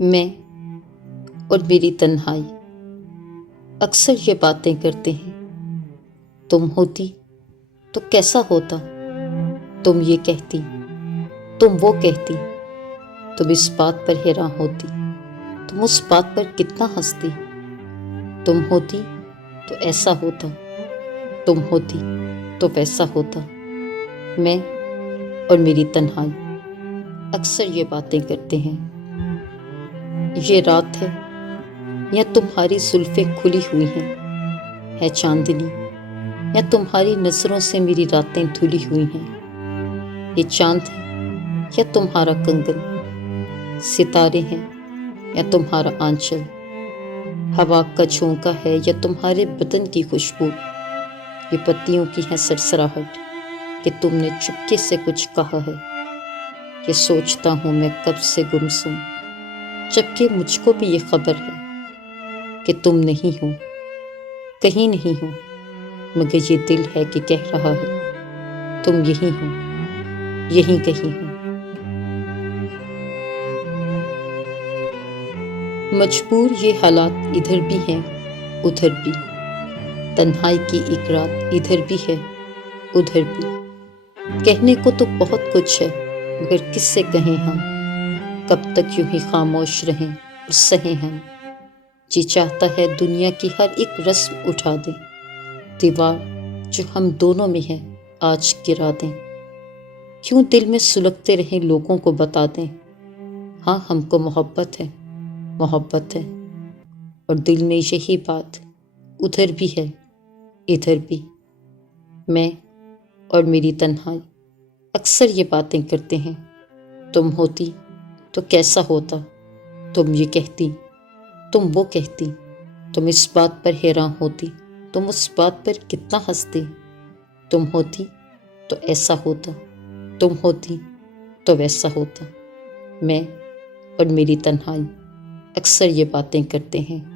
میں اور میری تنہائی اکثر یہ باتیں کرتے ہیں۔ تم ہوتی تو کیسا ہوتا، تم یہ کہتی، تم وہ کہتی، تم اس بات پر حیران ہوتی، تم اس بات پر کتنا ہنستی۔ تم ہوتی تو ایسا ہوتا، تم ہوتی تو ویسا ہوتا۔ میں اور میری تنہائی اکثر یہ باتیں کرتے ہیں۔ یہ رات ہے یا تمہاری زلفیں کھلی ہوئی ہیں، ہے چاندنی یا تمہاری نظروں سے میری راتیں دھلی ہوئی ہیں۔ یہ چاند ہے یا تمہارا کنگن، ستارے ہیں یا تمہارا آنچل، ہوا کا جھونکا ہے یا تمہارے بدن کی خوشبو۔ یہ پتیوں کی ہے سرسراہٹ کہ تم نے چپکے سے کچھ کہا ہے۔ یہ سوچتا ہوں میں کب سے گمسم، جبکہ مجھ کو بھی یہ خبر ہے کہ تم نہیں ہو، کہیں نہیں ہو، مگر یہ دل ہے کہ کہہ رہا ہے تم یہیں ہو، یہیں کہیں ہو۔ مجبور یہ حالات ادھر بھی ہیں ادھر بھی، تنہائی کی ایک رات ادھر بھی ہے ادھر بھی۔ کہنے کو تو بہت کچھ ہے مگر کس سے کہیں ہم، کب تک یوں ہی خاموش رہیں اور سہیں ہم۔ جی چاہتا ہے دنیا کی ہر ایک رسم اٹھا دیں، دیوار جو ہم دونوں میں ہے آج گرا دیں۔ کیوں دل میں سلگتے رہیں لوگوں کو بتا دیں، ہاں ہم کو محبت ہے، محبت ہے، اور دل میں یہی بات ادھر بھی ہے ادھر بھی۔ میں اور میری تنہائی اکثر یہ باتیں کرتے ہیں۔ تم ہوتی تو کیسا ہوتا، تم یہ کہتی، تم وہ کہتی، تم اس بات پر حیران ہوتی، تم اس بات پر کتنا ہنستی۔ تم ہوتی تو ایسا ہوتا، تم ہوتی تو ویسا ہوتا۔ میں اور میری تنہائی اکثر یہ باتیں کرتے ہیں۔